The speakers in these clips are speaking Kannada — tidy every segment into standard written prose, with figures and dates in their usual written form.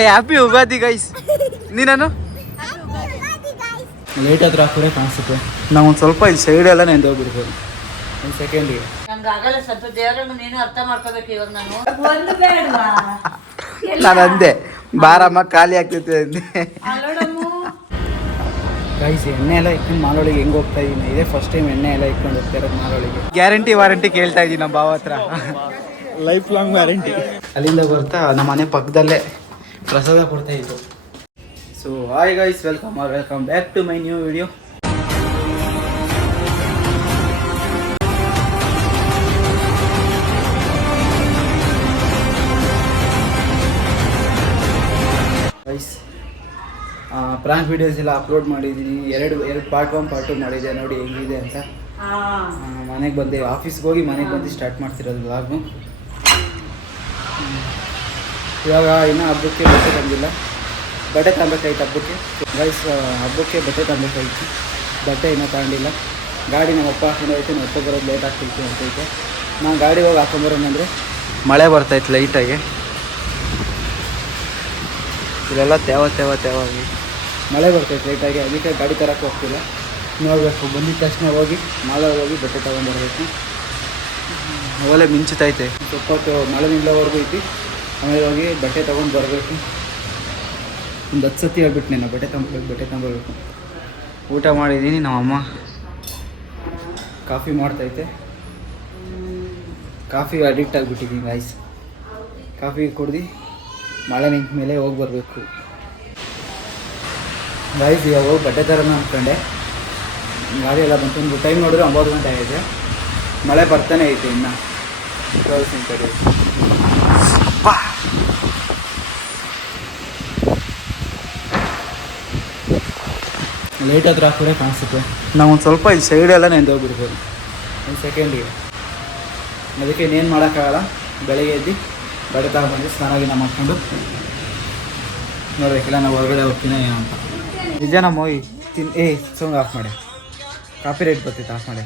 Happy Ugadi guys. ನೀನು ಲೇಟ್ ಆದ್ರೂ ಹಾಕೋರೆ ಕಾಣಿಸುತ್ತೆ. ನಾವು ಒಂದು ಸ್ವಲ್ಪ ಇಲ್ಲಿ ಸೈಡ್ ಎಲ್ಲ ನೆಂದೋಗ್ಬಿಡ್ಬೋದು ಒಂದು ಸೆಕೆಂಡಿಗೆ. ನಾನು ಅಂದೆ ಬಾರಮ್ಮ ಖಾಲಿ ಆಗ್ತೈತೆ ಅಂದೆ. ಗೈಸ್ ಎಣ್ಣೆ ಎಲ್ಲ ಇಟ್ಕೊಂಡು ಮಾಲೊಳಗೆ ಹೆಂಗೆ ಹೋಗ್ತಾ ಇದ್ದೀನಿ, ಇದೇ ಫಸ್ಟ್ ಟೈಮ್ ಎಣ್ಣೆ ಎಲ್ಲ ಇಟ್ಕೊಂಡು ಹೋಗ್ತಾ ಇರೋದು ಮಾಲೊಳಗೆ. ಗ್ಯಾರಂಟಿ ವಾರಂಟಿ ಕೇಳ್ತಾ ಇದ್ದೀನಿ ನಮ್ಮ ಭಾವ ಹತ್ರ, ಲೈಫ್ ಲಾಂಗ್ ವ್ಯಾರಂಟಿ. ಅಲ್ಲಿಂದ ಬರ್ತಾ ನಮ್ಮ ಮನೆ ಪಕ್ಕದಲ್ಲೇ ಪ್ರಸಾದ ಕೊಡ್ತಾ ಇತ್ತು. So hi guys, welcome back to my new video. Guys prank videos ಎಲ್ಲ ಅಪ್ಲೋಡ್ ಮಾಡಿದ್ದೀನಿ. ಎರಡು ಪಾರ್ಟ್ 1 ಪಾರ್ಟ್ 2 ಮಾಡಿದೆ, ನೋಡಿ ಹೆಂಗಿದೆ ಅಂತ. ಮನೆಗೆ ಬಂದೆ, ಆಫೀಸ್ಗೆ ಹೋಗಿ ಮನೆಗೆ ಬಂದು ಸ್ಟಾರ್ಟ್ ಮಾಡ್ತಿರೋದು ವ್ಲಾಗ್ನು. ಇವಾಗ ಇನ್ನೂ ಹಬ್ಬಕ್ಕೆ ಬಟ್ಟೆ ತಂದಿಲ್ಲ, ಬಟ್ಟೆ ತಗೊಬೇಕಾಯ್ತು ಹಬ್ಬಕ್ಕೆ. ಗೈಸ್ ಹಬ್ಬಕ್ಕೆ ಬಟ್ಟೆ ತಗೊಬೇಕಾಯ್ತು, ಬಟ್ಟೆ ಇನ್ನೂ ತಗೊಂಡಿಲ್ಲ. ಗಾಡಿ ನಮ್ಮ ಅಪ್ಪ ಹಾಕೊಂಡೋಯ್ತು, ನಮ್ಮ ಅಪ್ಪ ಬರೋದು ಲೇಟ್ ಆಗ್ತೈತೆ ಅಂತೈತೆ. ನಾನು ಗಾಡಿ ಹೋಗಿ ಹಾಕೊಂಬರೋಣಂದರೆ ಮಳೆ ಬರ್ತಾಯಿತ್ತು ಲೈಟಾಗಿ. ಇಲ್ಲೆಲ್ಲ ತೇವಾಗಿ ಮಳೆ ಬರ್ತೈತೆ ಲೈಟಾಗಿ, ಅದಕ್ಕೆ ಗಾಡಿ ತರಕ್ಕೆ ಹೋಗ್ತಿಲ್ಲ. ನೋಡಬೇಕು, ಬಂದಿದ್ದ ತಕ್ಷಣ ಹೋಗಿ ನಾಳೆ ಹೋಗಿ ಬಟ್ಟೆ ತೊಗೊಂಬರ್ಬೇಕು. ಒಲೆ ಮಿಂಚುತ್ತೈತೆ, ಸ್ವಲ್ಪ ಹೊತ್ತು ಮಳೆ ನಿಲ್ಲೋವರೆಗೂ ಐತಿ. ಆಮೇಲೆ ಹೋಗಿ ಬಟ್ಟೆ ತೊಗೊಂಡು ಬರಬೇಕು. ಒಂದು 10 ಸತಿ ಹೇಳ್ಬಿಟ್ಟು ನಾನು ಬಟ್ಟೆ ತೊಗೊಂಬರ್ಬೇಕು. ಊಟ ಮಾಡಿದ್ದೀನಿ, ನಮ್ಮಮ್ಮ ಕಾಫಿ ಮಾಡ್ತೈತೆ. ಕಾಫಿ ಅಡಿಕ್ಟ್ ಆಗಿಬಿಟ್ಟಿದ್ದೀನಿ ಗೈಸ್. ಕಾಫಿ ಕುಡ್ದು ಮಳೆ ನಿಂತ ಮೇಲೆ ಹೋಗಿ ಬರಬೇಕು ಗೈಸ್. ಇವಾಗ ಹೋಗಿ ಬಟ್ಟೆ ಥರನ ಅಂದ್ಕೊಂಡೆ, ಗಾಡಿ ಎಲ್ಲ ಬಂತು. ಒಂದು ಟೈಮ್ ನೋಡಿದ್ರೆ 9 ಗಂಟೆ ಆಗಿದೆ, ಮಳೆ ಬರ್ತಾನೆ ಐತೆ ಇನ್ನು. ಕಡೆ ಲೇಟ್ ಆದ್ರೂ ಹಾಕೋರೆ ಕಾಣಿಸುತ್ತೆ. ನಾವು ಒಂದು ಸ್ವಲ್ಪ ಇಲ್ಲಿ ಸೈಡೆಲ್ಲ ನೆಂದೋಗ್ಬಿಡ್ಬೋದು ಒಂದು ಸೆಕೆಂಡಿಗೆ. ಅದಕ್ಕೆ ಇನ್ನೇನು ಮಾಡೋಕ್ಕಾಗಲ್ಲ. ಬೆಳಗ್ಗೆ ಎದ್ದು ಬಟ್ಟೆ ತಗೊಂಡ್ಬಂದು ಸ್ನಾನ ಮಾಡ್ಕೊಂಡು ನೋಡ್ಬೇಕಿಲ್ಲ ನಾವು ಹೊರಗಡೆ ಹೋಗ್ತೀನಿ ಏನೋ ಅಂತ. ನಿಜ ನಮ್ಮ ಹೋಗಿ ಸೌಂಡ್ ಆಫ್ ಮಾಡಿ, ಕಾಪಿ ರೇಟ್ ಬರ್ತೈತೆ, ಆಫ್ ಮಾಡಿ.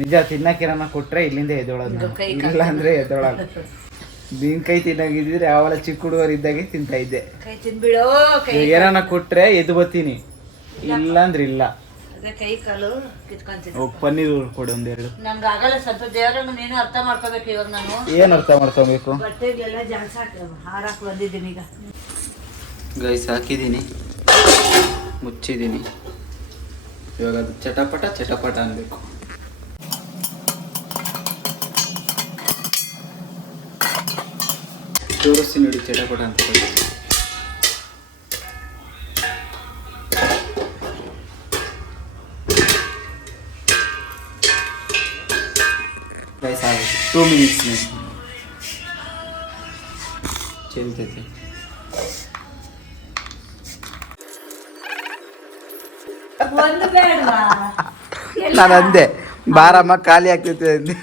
ನಿಜ ತಿನ್ನಕ್ಕಿರನ್ನ ಕೊಟ್ಟರೆ ಇಲ್ಲಿಂದ ಎದ್ದೊಳೋದು, ಇಲ್ಲ ಅಂದರೆ ಎದ್ದೊಳಲ್ಲ. ನಿನ್ನ ಕೈ ತಿನ್ನಾಗಿದ್ದರೆ ಯಾವಲ್ಲ ಚಿಕ್ಕ ಹುಡುಗರು ಇದ್ದಾಗೆ ತಿಂತಾ ಇದ್ದೆ. ಏನಾನ ಕೊಟ್ಟರೆ ಎದ್ದು ಬರ್ತೀನಿ, ಇಲ್ಲ ಅಂದ್ರೆ ಇಲ್ಲ. ಕೈ ಕಾಲು ಕಿತ್ಕೊಂತೀನಿ. ಪನ್ನೀರ್ ಕೊಡು ಒಂದೆರಡು. ನನ್ಗೆ ಆಗಲ್ಲ ಸ್ವಲ್ಪ ದೇವರನ್ನು ನೀನು ಅರ್ಥ ಮಾಡ್ಕೋಬೇಕು. ಇವಾಗ ನಾನು ಏನು ಅರ್ಥ ಮಾಡ್ಕೋಬೇಕು? ಬಟ್ಟೆಗೆಲ್ಲ ಜಾಸ್ತಿ ಹಾರಾಕ್ ಬಂದಿದ್ದೀನಿ ಈಗ. ಗೈಸ್ ಹಾಕಿದ್ದೀನಿ, ಮುಚ್ಚಿದ್ದೀನಿ. ಇವಾಗ ಅದು ಚಟಪಟ ಅನ್ಬೇಕು. ತೋರಿಸ್ತೀನಿ ನೋಡಿ ಚಟಪಟ ಅಂತ. ಗೈಸ್ ಆಗುತ್ತೆ 2 ಮಿನಿಟ್ಸ್ ಚೆಲ್ತೈತೆ. ನಾನು ಅಂದೆ ಬಾರಮ್ಮ ಖಾಲಿ ಆಗ್ತೈತೆ ಅಂದೆ.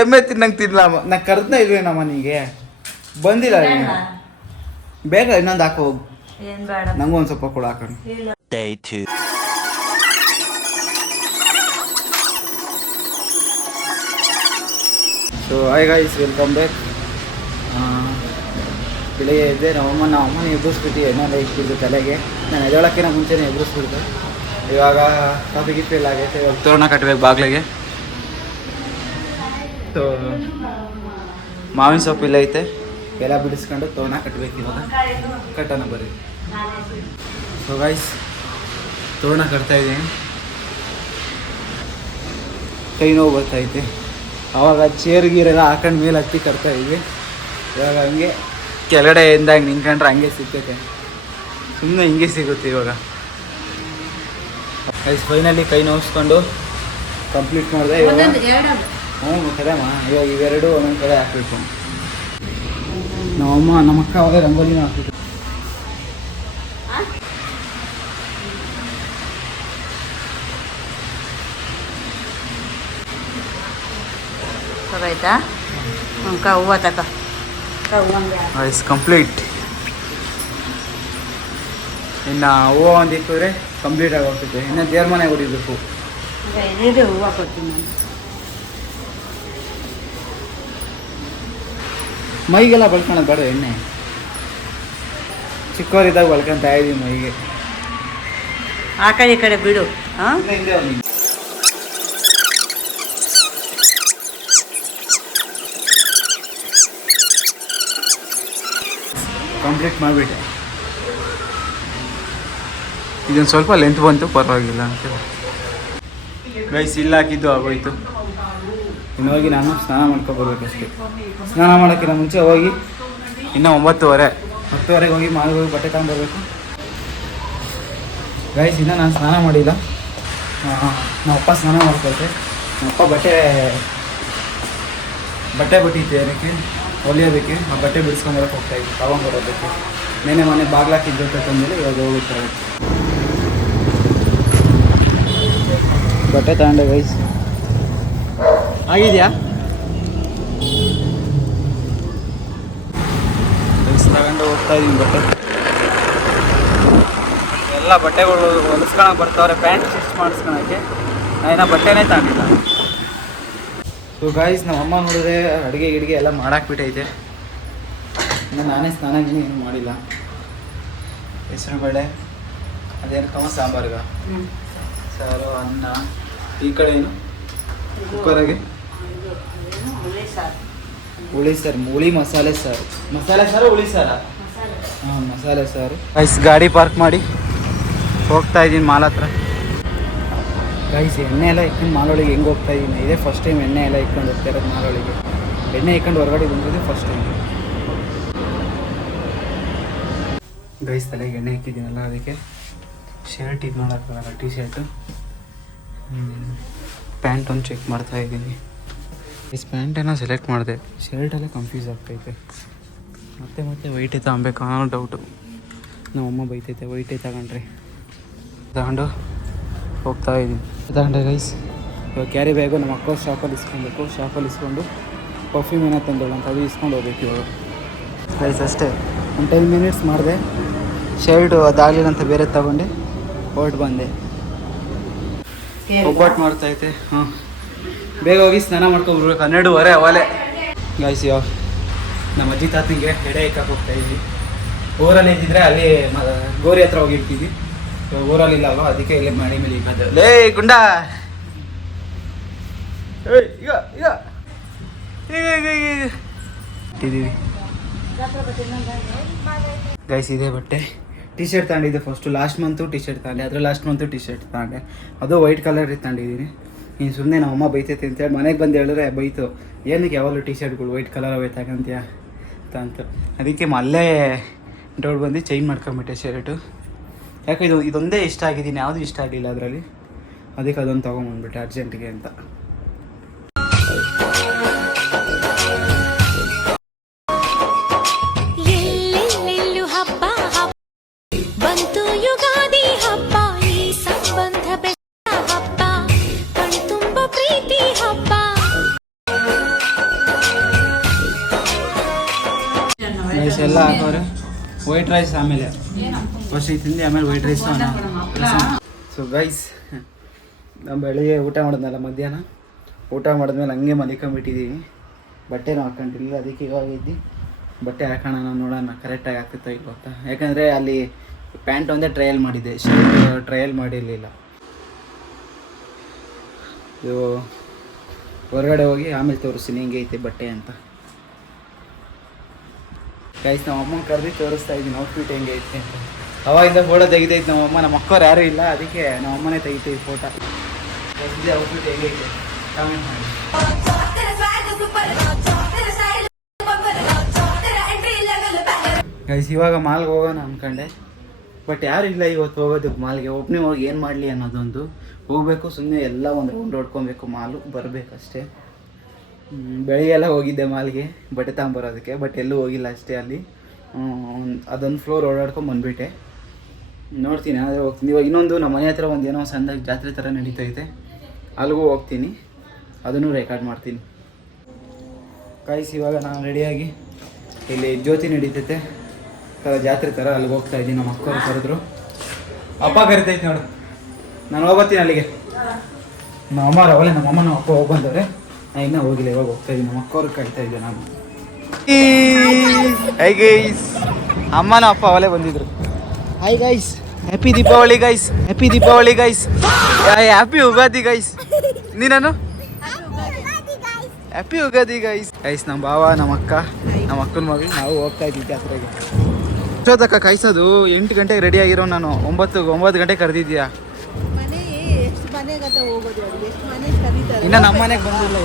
ಎಮ್ಮೆ ತಿನ್ನಂಗೆ ತಿನ್ನಲಮ್ಮ. ನಾ ಕರೆದ್ನ ಇಲ್ವೇನಮ್ಮ ನಿನಗೆ? ಬಂದಿಲ್ಲ ಬೇಗ ಇನ್ನೊಂದು ಹಾಕೋ ಹೋಗು. ನಂಗೂ ಒಂದು ಸ್ವಲ್ಪ ಕೂಡ ಹಾಕೋಣ. So hi guys, welcome back. ಬೆಳಿಗ್ಗೆ ಇದ್ದೆ, ನಮ್ಮಮ್ಮನ ಎಬ್ಬಿಸ್ಬಿಟ್ಟು ಎಣ್ಣೆಲ್ಲ ಇಟ್ಬಿಟ್ಟು ತಲೆಗೆ. ನಾನು ಎದೊಳಕ್ಕಿಂತ ಮುಂಚೆನೇ ಎಬ್ಬಿಸ್ಬಿಡ್ತು. ಇವಾಗ ಕಾಫಿ ಗಿಫಿ ಎಲ್ಲ ಆಗೈತೆ. ಇವಾಗ ತೋರಣ ಕಟ್ಟಬೇಕು ಬಾಗ್ಲಿಗೆ. ಸೊ ಮಾವಿನ ಸೊಪ್ಪು ಇಲ್ಲ ಐತೆ, ಎಲ್ಲ ಬಿಡಿಸ್ಕೊಂಡು ತೋರಣ ಕಟ್ಟಬೇಕು. ಇವಾಗ ಕಟ್ಟೋಣ ಬರ್ರಿ. ಸೊ ಗೈಸ್ ತೋರಣ ಕಟ್ತಾ ಇದ್ದೀನಿ, ಕೈ ನೋವು ಬರ್ತೈತೆ. ಆವಾಗ ಚೇರ್ ಗೀರೆಲ್ಲ ಹಾಕೊಂಡು ಮೇಲೆ ಹತ್ತಿ ಕಟ್ತಾ ಇದ್ವಿ. ಇವಾಗ ಹಂಗೆ ಕೆಳಗಡೆ ಎಂದಾಗ ನಿಂತ್ಕೊಂಡ್ರೆ ಹಂಗೆ ಸಿಗ್ತೈತೆ, ಸುಮ್ಮನೆ ಹಿಂಗೆ ಸಿಗುತ್ತೆ ಇವಾಗ. ಗೈಸ್ ಫೈನಲಿ ಕೈ ನೋವಿಸ್ಕೊಂಡು ಕಂಪ್ಲೀಟ್ ಮಾಡಿದೆ. ಇವಾಗ ಕಡೆಮ್ಮ ಇವಾಗ ಇವೆರಡು ಒಂದೊಂದು ಕಡೆ ಹಾಕ್ಬೇಕು. ನಮ್ಮ ಅಕ್ಕ ಅವಾಗ ರಂಗೋಲಿನೂ ಹಾಕ್ಬೇಕು. ಆಯ್ತಾ? ಹೂವು ತಕ ಇಸ್ ಕಂಪ್ಲೀಟ್. ಇನ್ನು ಹೂವು ಒಂದು ಇಟ್ಟಿದ್ರೆ ಕಂಪ್ಲೀಟ್ ಆಗಿ ಹೋಗ್ತೈತೆ. ಇನ್ನು ದೇವ್ರ ಮನೆಗೆ ಹೊಡಿಬೇಕು. ಹೂವು ಕೊಡ್ತೀನಿ ನಾನು. ಮೈಗೆಲ್ಲ ಬಳ್ಕೊಳೋದು ಬೇಡ ಎಣ್ಣೆ. ಚಿಕ್ಕವರಿದ್ದಾಗ ಬಳ್ಕೊಂತ ಇದ್ದೀವಿ ಮೈಗೆ. ಆ ಕಡೆ ಈ ಕಡೆ ಬಿಡು. ಹಾಂ ಕಂಪ್ಲೀಟ್ ಮಾಡಿಬಿಟ್ಟೆ. ಇದೊಂದು ಸ್ವಲ್ಪ ಲೆಂತ್ ಬಂತು, ಪರವಾಗಿಲ್ಲ ಅಂತ ಗೈಸ್. ಇಲ್ಲ ಹಾಕಿದ್ದು ಆಗೋಯ್ತು. ಇನ್ನು ಹೋಗಿ ನಾನು ಸ್ನಾನ ಮಾಡ್ಕೊಬರ್ಬೇಕಷ್ಟೇ. ಸ್ನಾನ ಮಾಡೋಕ್ಕಿಂತ ಮುಂಚೆ ಹೋಗಿ ಇನ್ನೂ 10:30 ಹೋಗಿ ಮಾಲ್ಗೆ ಹೋಗಿ ಬಟ್ಟೆ ತಗೊಂಡ್ಬರ್ಬೇಕು ಗೈಸ್. ಇನ್ನೂ ನಾನು ಸ್ನಾನ ಮಾಡಿಲ್ಲ. ನಮ್ಮಪ್ಪ ಸ್ನಾನ ಮಾಡ್ಕೊಳ್ತೆ. ನಮ್ಮಪ್ಪ ಬಟ್ಟೆ ಬಿಟ್ಟಿದ್ದೆ ಅದಕ್ಕೆ ಹೊಲಿಯೋದಕ್ಕೆ. ಆ ಬಟ್ಟೆ ಬಿಡಿಸ್ಕೊಂಬರಕ್ಕೆ ಹೋಗ್ತಾಯಿದ್ದೆ, ತಗೊಂಡ್ಬರೋದಕ್ಕೆ. ನೆನೆ ಮನೆ ಬಾಗ್ಲಾಕಿದ್ದು ಅಂತ ತಂದಮೇಲೆ ಇವಾಗ ಹೋಗುತ್ತಾರೆ. ಬಟ್ಟೆ ತಗೊಂಡೆ ಗೈಸ್. ಆಗಿದೆಯಾ ಗೈಸ್? ತಗೊಂಡು ಹೋಗ್ತಾ ಇದ್ದೀನಿ ಬಟ್ಟೆ. ಎಲ್ಲ ಬಟ್ಟೆಗಳು ಹೊಲಿಸ್ಕೊಳಕ್ಕೆ ಬರ್ತಾವ್ರೆ, ಪ್ಯಾಂಟ್ ಸ್ಟಿಚ್ ಮಾಡಿಸ್ಕೊಳಕ್ಕೆ. ನಾನು ಬಟ್ಟೆನೇ ತಗೊಂಡಿಲ್ಲ. ಸೊ ಗೈಸ್, ನಮ್ಮ ಅಮ್ಮ ನೋಡಿದ್ರೆ ಅಡುಗೆ ಗಿಡಿಗೆ ಎಲ್ಲ ಮಾಡಾಕ್ಬಿಟ್ಟೈತೆ. ಇನ್ನು ನಾನೇ ಸ್ನಾನ ಏನು ಮಾಡಿಲ್ಲ. ಹೆಸರು ಬೇಳೆ ಅದೇನು ಸಾಂಬಾರ್ಗ ಸಾರು, ಅನ್ನ. ಈ ಕಡೆ ಏನು ಕುಕ್ಕರಾಗೆ ಹುಳಿ ಸಾರು, ಹುಳಿ ಮಸಾಲೆ ಸಾರು. ಮಸಾಲೆ ಸಾರು ಹುಳಿ ಸಾರ? ಹಾಂ, ಮಸಾಲೆ ಸಾರು. ಗೈಸ್, ಗಾಡಿ ಪಾರ್ಕ್ ಮಾಡಿ ಹೋಗ್ತಾ ಇದ್ದೀನಿ ಮಾಲ್ ಹತ್ರ. ಗೈಸ್, ಎಣ್ಣೆ ಎಲ್ಲ ಇಟ್ಕೊಂಡು ಮಾಲೊಳಗೆ ಹೆಂಗೆ ಹೋಗ್ತಾ ಇದ್ದೀನಿ. ಇದೇ ಫಸ್ಟ್ ಟೈಮ್ ಎಣ್ಣೆ ಎಲ್ಲ ಇಟ್ಕೊಂಡು ಹೋಗ್ತಾ ಇರೋದು ಮಾಲೊಳಗೆ. ಎಣ್ಣೆ ಇಟ್ಕೊಂಡು ಹೊರಗಡೆ ಬಂದಿದೆ ಫಸ್ಟ್ ಟೈಮ್. ಗೈಸ್, ತಲೆಗೆ ಎಣ್ಣೆ ಹಾಕಿದ್ದೀನಲ್ಲ, ಅದಕ್ಕೆ ಶರ್ಟ್ ಇದು ಮಾಡೋಕ್ಕಾಗಲ್ಲ. ಟಿ ಶರ್ಟು, ಪ್ಯಾಂಟ್ ಒಂದು ಚೆಕ್ ಮಾಡ್ತಾ ಇದ್ದೀನಿ. ಪ್ಯಾಂಟೇನೋ ಸೆಲೆಕ್ಟ್ ಮಾಡಿದೆ, ಶರ್ಟೆಲ್ಲ ಕನ್ಫ್ಯೂಸ್ ಆಗ್ತೈತೆ. ಮತ್ತೆ ವೈಟೇ ತಗೊಬೇಕು ಅನ್ನೋ ಡೌಟು. ನಮ್ಮಮ್ಮ ಬೈತೈತೆ ವೈಟೇ ತಗೊಂಡ್ರೆ. ತಗೊಂಡು ಹೋಗ್ತಾ ಇದ್ದೀನಿ. ತಗೊಂಡೆ ಗೈಸ್. ಇವಾಗ ಕ್ಯಾರಿ ಬ್ಯಾಗು ನಮ್ಮ ಅಕ್ಕ ಶಾಪಲ್ಲಿ ಇಸ್ಕೊಬೇಕು. ಶಾಪಲ್ಲಿ ಇಸ್ಕೊಂಡು ಪರ್ಫ್ಯೂಮ್ ಏನೋ ತಂದೋಳು ಅಂತ, ಅದು ಇಸ್ಕೊಂಡು ಹೋಗ್ಬೇಕು ಇವಾಗ ಗೈಸ್. ಅಷ್ಟೇ, ಒಂದು 10 ಮಿನಿಟ್ಸ್ ಮಾಡಿದೆ. ಶರ್ಟು ಅದಾಗಲಿಲ್ಲ ಅಂತ ಬೇರೆ ತಗೊಂಡು ಹೊರಟು ಬಂದೆ. ಒಬ್ಬಟ್ಟು ಮಾಡ್ತೈತೆ. ಹಾಂ, ಬೇಗ ಹೋಗಿ ಸ್ನಾನ ಮಾಡ್ಕೊಬರ್ಬೇಕು. 12:30 ಅವಲೇ ಗೈಸ್. ಇವಾಗ ನಮ್ಮ ಅಜ್ಜಿ ತಾತನಿಗೆ ಎಡೆ ಇಕ್ಕಕ್ಕೆ ಹೋಗ್ತಾಯಿದ್ವಿ. ಊರಲ್ಲಿ ಇದ್ದಿದ್ರೆ ಅಲ್ಲಿ ಗೋರಿ ಹತ್ರ ಹೋಗಿರ್ತೀವಿ. ಇವಾಗ ಊರಲ್ಲಿಲ್ಲ ಅಲ್ವ, ಅದಕ್ಕೆ ಇಲ್ಲಿ ಮಾಡಿ ಮೇಲೆ ಇಕ್ಕದು. ಲೇ ಗುಂಡ, ಈಗ ಈಗ ಇಟ್ಟಿದ್ದೀವಿ ಗೈಸ್. ಇದೇ ಬಟ್ಟೆ ಟಿ ಶರ್ಟ್ ತಗೊಂಡಿದ್ದೆ first. Last month T shirt ತಗೊಂಡೆ, ಅದ್ರ ಲಾಸ್ಟ್ ಮಂತು ಟಿ ಶರ್ಟ್ ತಗೊಂಡೆ. ಅದು ವೈಟ್ ಕಲರ್ ತಗೊಂಡಿದ್ದೀನಿ. ನೀನು ಸುಮ್ಮನೆ ನಮ್ಮ ಅಮ್ಮ ಬೈತೈತೆ ಅಂತೇಳಿ ಮನೆಗೆ ಬಂದು ಹೇಳಿದ್ರೆ ಬೈತು, ಏನಕ್ಕೆ ಯಾವಾಗಲೂ ಟಿ ಶರ್ಟ್ಗಳು ವೈಟ್ ಕಲರ್ ಅವೇ ತಗೊಂತೀಯ ಅಂತ. ಅದಕ್ಕೆ ಅಲ್ಲೇ ಡೌಟ್ ಬಂದು ಚೇಂಜ್ ಮಾಡ್ಕೊಂಬಿಟ್ಟೆ ಶರ್ಟು. ಯಾಕೆ ಇದೊಂದೇ ಇಷ್ಟ ಆಗಿದ್ದೀನಿ, ಯಾವುದೂ ಇಷ್ಟ ಆಗಲಿಲ್ಲ ಅದರಲ್ಲಿ. ಅದಕ್ಕೆ ಅದೊಂದು ತೊಗೊಂಬಂದ್ಬಿಟ್ಟೆ ಅರ್ಜೆಂಟಿಗೆ ಅಂತ. ಎಲ್ಲ ಹಾಕೋರೆ. ವೈಟ್ ರೈಸ್ ಆಮೇಲೆ ಫಸ್ಟ್ ಇದು ತಿಂದು ಆಮೇಲೆ ವೈಟ್ ರೈಸ್. ಸೊ ಗೈಸ್, ನಾವು ಬೆಳಿಗ್ಗೆ ಊಟ ಮಾಡಿದ್ನಲ್ಲ ಮಧ್ಯಾಹ್ನ, ಊಟ ಮಾಡಿದ್ಮೇಲೆ ಹಂಗೆ ಮಲಿಕೊಂಬಿಟ್ಟಿದ್ದೀವಿ. ಬಟ್ಟೆನೂ ಹಾಕೊಂಡಿಲ್ಲ. ಅದಕ್ಕೆ ಇವಾಗ ಇದ್ದು ಬಟ್ಟೆ ಹಾಕೋಣ ನೋಡೋಣ ಕರೆಕ್ಟಾಗಿ ಆಗ್ತಿತ್ತೋ ಇಲ್ಲ ಗೊತ್ತಾ. ಯಾಕಂದರೆ ಅಲ್ಲಿ ಪ್ಯಾಂಟ್ ಒಂದೇ ಟ್ರಯಲ್ ಮಾಡಿದ್ದೆ, ಶರ್ಟ್ ಟ್ರಯಲ್ ಮಾಡಿರಲಿಲ್ಲ. ಇದು ಹೊರಗಡೆ ಹೋಗಿ ಆಮೇಲೆ ತೋರಿಸ್ತೀನಿ ಹೆಂಗೆ ಐತೆ ಬಟ್ಟೆ ಅಂತ. ಗೈಸ್, ನಮ್ಮ ಅಮ್ಮನ ಕರೆದು ತೋರಿಸ್ತಾ ಇದ್ದೀನಿ ಔಟ್ಫಿಟ್ ಹೆಂಗೆ ಐತೆ ಅಂತ. ಅವಾಗಿಂದ ಫೋಟೋ ತೆಗಿತೈತೆ ನಮ್ಮಮ್ಮ. ನಮ್ಮ ಅಕ್ಕವ್ರು ಯಾರೂ ಇಲ್ಲ, ಅದಕ್ಕೆ ನಮ್ಮ ಅಮ್ಮನೇ ತೆಗಿತೈತೆ ಫೋಟೋ. ಔಟ್ಫಿಟ್ ಹೆಂಗೆ ಐತೆ ಕಾಮೆಂಟ್ ಮಾಡಿ. ಗೈಸ್, ಇವಾಗ ಮಾಲ್ಗೆ ಹೋಗೋಣ ಅಂದ್ಕೊಂಡೆ, ಬಟ್ ಯಾರು ಇಲ್ಲ ಇವತ್ತು ಹೋಗೋದಕ್ಕೆ ಮಾಲ್ಗೆ. ಒಬ್ಬನೇ ಹೋಗಿ ಏನು ಮಾಡಲಿ ಅನ್ನೋದೊಂದು. ಹೋಗಬೇಕು ಸುಮ್ಮನೆ ಎಲ್ಲ ಒಂದು ರೌಂಡ್ ಹೊಡ್ಕೊಬೇಕು, ಮಾಲು ಬರಬೇಕಷ್ಟೇ. ಬೆಳಿಗ್ಗೆಲ್ಲ ಹೋಗಿದ್ದೆ ಮಾಲ್ಗೆ ಬಟ್ಟೆ ತಗೊಂಬರೋದಕ್ಕೆ, ಬಟ್ ಎಲ್ಲೂ ಹೋಗಿಲ್ಲ ಅಷ್ಟೇ. ಅಲ್ಲಿ ಅದೊಂದು ಫ್ಲೋರ್ ಓಡಾಡ್ಕೊಂಡು ಬಂದುಬಿಟ್ಟೆ. ನೋಡ್ತೀನಿ ಆದರೆ ಹೋಗ್ತೀನಿ. ಇವಾಗ ಇನ್ನೊಂದು ನಮ್ಮ ಮನೆ ಹತ್ರ ಒಂದು ಏನೋ ಸಣ್ಣದಾಗಿ ಜಾತ್ರೆ ಥರ ನಡೀತೈತೆ, ಅಲ್ಲಿಗೂ ಹೋಗ್ತೀನಿ, ಅದನ್ನು ರೆಕಾರ್ಡ್ ಮಾಡ್ತೀನಿ. ಗೈಸ್, ಇವಾಗ ನಾನು ರೆಡಿಯಾಗಿ ಇಲ್ಲಿ ಜ್ಯೋತಿ ನಡೀತೈತೆ ಜಾತ್ರೆ ಥರ, ಅಲ್ಲಿಗೆ ಹೋಗ್ತಾ ಇದ್ದೀನಿ. ನಮ್ಮ ಅಕ್ಕವ್ರು ಕರೆದ್ರು, ಅಪ್ಪ ಕರಿತೈತೆ ನೋಡು. ನಾನು ಹೋಗ್ತೀನಿ ಅಲ್ಲಿಗೆ. ನಮ್ಮ ಅಮ್ಮ ಅವಲೇ, ನಮ್ಮ ಅಪ್ಪ ಹೋಗಿ ಬಂದವ್ರೆ. ನಾನು ಇನ್ನೂ ಹೋಗಿಲ್ಲ, ಇವಾಗ ಹೋಗ್ತಾ ಇದ್ದೀನಿ. ನಮ್ಮ ಅಕ್ಕವ್ರಿಗೆ ಕಾಯ್ತಾ ಇದ್ದೆ ನಾನು. ಹಾಯ್ ಗೈಸ್ ಅಮ್ಮನ ಅಪ್ಪ ಅವಲೇ ಬಂದಿದ್ರು. Hi guys, happy Deepavali guys, happy Deepavali guys, happy Ugadi guys. ನೀನು ಹ್ಯಾಪಿ ಯುಗಾದಿ ಗೈಸ್. ಗೈಸ್ ನಮ್ಮ ಭಾವ, ನಮ್ಮ ಅಕ್ಕ, ನಮ್ಮ ಅಕ್ಕನ ಮಗಳು, ನಾವು ಹೋಗ್ತಾ ಇದ್ದೀವಿ ಜಾತ್ರೆಗೆ. ಎಷ್ಟೊತ್ತಕ್ಕ ಕಾಯಿಸೋದು? 8 ಗಂಟೆಗೆ ರೆಡಿ ಆಗಿರೋ ನಾನು. 9 ಗಂಟೆಗೆ ಕರೆದಿದ್ಯಾ? ಇನ್ನು ನಮ್ಮ ಮನೆಗೆ ಬಂದಿಲ್ಲ.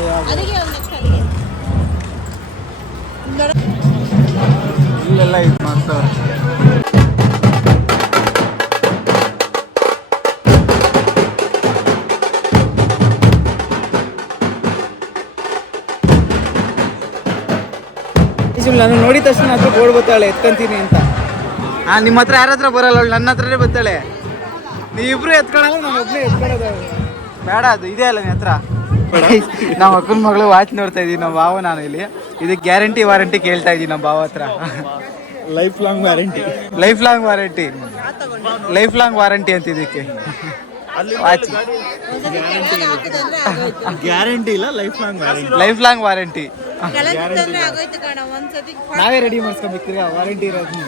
ಇಲ್ಲೆಲ್ಲ ಇದು ಮಾಡ್ತಾರೆ. ನಾನು ನೋಡಿದ ತಕ್ಷಣ ಹತ್ರ ಬೋರ್ಡ್ ಬರ್ತಾಳೆ ಎತ್ಕೊಂತೀನಿ ಅಂತ. ನಿಮ್ಮ ಹತ್ರ ಯಾರ ಹತ್ರ ಬರಲ್ಲ, ಅವಳು ನನ್ನ ಹತ್ರನೇ ಬರ್ತಾಳೆ. ನೀವಿಬ್ರು ಎತ್ಕೊಳ್ಳಲ್ಲ, ನಾನು ಒಬ್ಬನೇ ಎತ್ಕೊಳ್ಳೋದು. ಬೇಡ, ಅದು ಇದೆ ಅಲ್ಲ ನಿನ್ನ ಹತ್ರ. ನಮ್ಮ ಅಕ್ಕನ ಮಗಳು ವಾಚ್ ನೋಡ್ತಾ ಇದ್ದೀವಿ ನಮ್ಮ ಭಾವ, ನಾನು ಇಲ್ಲಿ. ಇದಕ್ಕೆ ಗ್ಯಾರಂಟಿ ವಾರಂಟಿ ಕೇಳ್ತಾ ಇದ್ದೀವಿ ನಮ್ಮ ಭಾವ ಹತ್ರ. Life long warranty, life long warranty, life long warranty ಅಂತ ಇದಕ್ಕೆ ವಾಚ್. ಗ್ಯಾರಂಟಿ ಇಲ್ಲ, life long warranty. Life long warranty. ನಾವೇ ರೆಡಿ ಮಾಡಿಸ್ಕೊಬೇಕು ವಾರಂಟಿ ಇರೋದನ್ನ.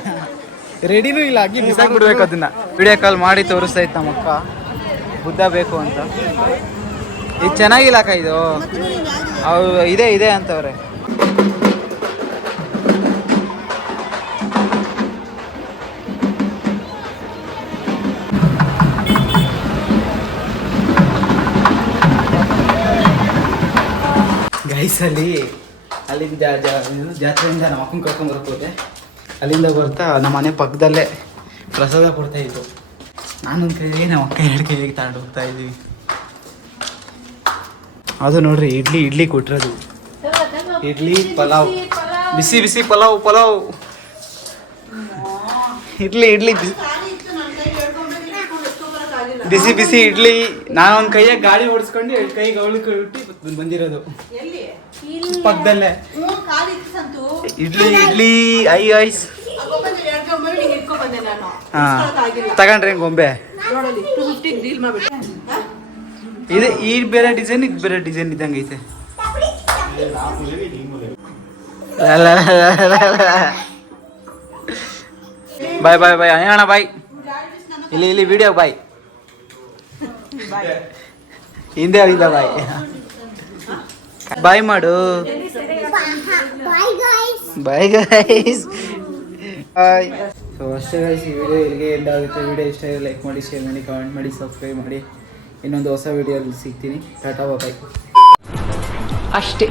ರೆಡಿನೂ ಇಲ್ಲ, ಆಗಿ ಬಿಸಾಕ್ ಬಿಡ್ಬೇಕು ಅದನ್ನ. ವಿಡಿಯೋ ಕಾಲ್ ಮಾಡಿ ತೋರಿಸ್ತಾ ಇತ್ತು ನಮ್ಮ ಅಕ್ಕ ಬುದ್ಧ ಬೇಕು ಅಂತ. ಇದು ಚೆನ್ನಾಗಿಲ್ಲ ಅಕ್ಕ, ಇದು ಅವ್ರು ಇದೆ ಇದೆ ಅಂತವ್ರೆ. ಗೈಸ್ ಅಲ್ಲಿಂದ ಜಾತ್ರೆಯಿಂದ ನಮ್ಮ ಅಕ್ಕನ ಕರ್ಕೊಂಡು ಬರ್ಕೋದೆ. ಅಲ್ಲಿಂದ ಬರ್ತಾ ನಮ್ಮ ಮನೆ ಪಕ್ಕದಲ್ಲೇ ಪ್ರಸಾದ ಕೊಡ್ತಾ ಇದ್ರು. ನಾನೊಂದು ಕೈಗೆ ನಮ್ಮ ಅಕ್ಕ 2 ಕೈಗೆ ತಗೊಂಡು ಹೋಗ್ತಾ ಇದ್ದೀವಿ. ಅದು ನೋಡ್ರಿ, ಇಡ್ಲಿ ಕೊಟ್ಟಿರೋದು. ಇಡ್ಲಿ ಪಲಾವ್, ಬಿಸಿ ಬಿಸಿ ಪಲಾವ್ ಇಡ್ಲಿ ಬಿಸಿ ಬಿಸಿ ಇಡ್ಲಿ. ನಾನೊಂದು ಕೈಯಾಗ ಗಾಡಿ ಓಡಿಸ್ಕೊಂಡು 2 ಕೈಗೆ ಅವಳಿಗೆ ಬಿಟ್ಟು ಬಂದಿರೋದು ಪಕ್ಕದಲ್ಲೇ. ಇಡ್ಲಿ ಐಸ್. ತಗೊಂಡ್ರಿ ಗೊಂಬೆ. ಇದು ಈ ಬೇರೆ ಡಿಸೈನ್, ಇದು ಬೇರೆ ಡಿಸೈನ್ ಇದ್ದಂಗೆ ಐತೆ. ಬಾಯ್ ಬಾಯ್ ಬಾಯ್ ಅಣ್ಣ, ಬಾಯ್. ಇಲ್ಲಿ ವಿಡಿಯೋ ಬಾಯ್. ಹಿಂದೆ ಆಗಿಲ್ಲ ಬಾಯ್. ಬಾಯ್ ಮಾಡು. Bye guys. ಬಾಯ್. ಸೊ ಅಷ್ಟೇ ಗೈಸ್, ಈ ವಿಡಿಯೋ ಇಲ್ಲಿಗೆ ಎಂಡ್ ಆಗುತ್ತೆ. ವಿಡಿಯೋ ಇಷ್ಟ ಆಗಿದೆ ಲೈಕ್ ಮಾಡಿ, ಶೇರ್ ಮಾಡಿ, ಕಮೆಂಟ್ ಮಾಡಿ, ಸಬ್ಸ್ಕ್ರೈಬ್ ಮಾಡಿ. ಇನ್ನೊಂದು ಹೊಸ ವಿಡಿಯೋದಲ್ಲಿ ಸಿಗ್ತೀನಿ. ಟಾಟಾ ಬಾಯ್. ಅಷ್ಟೇ.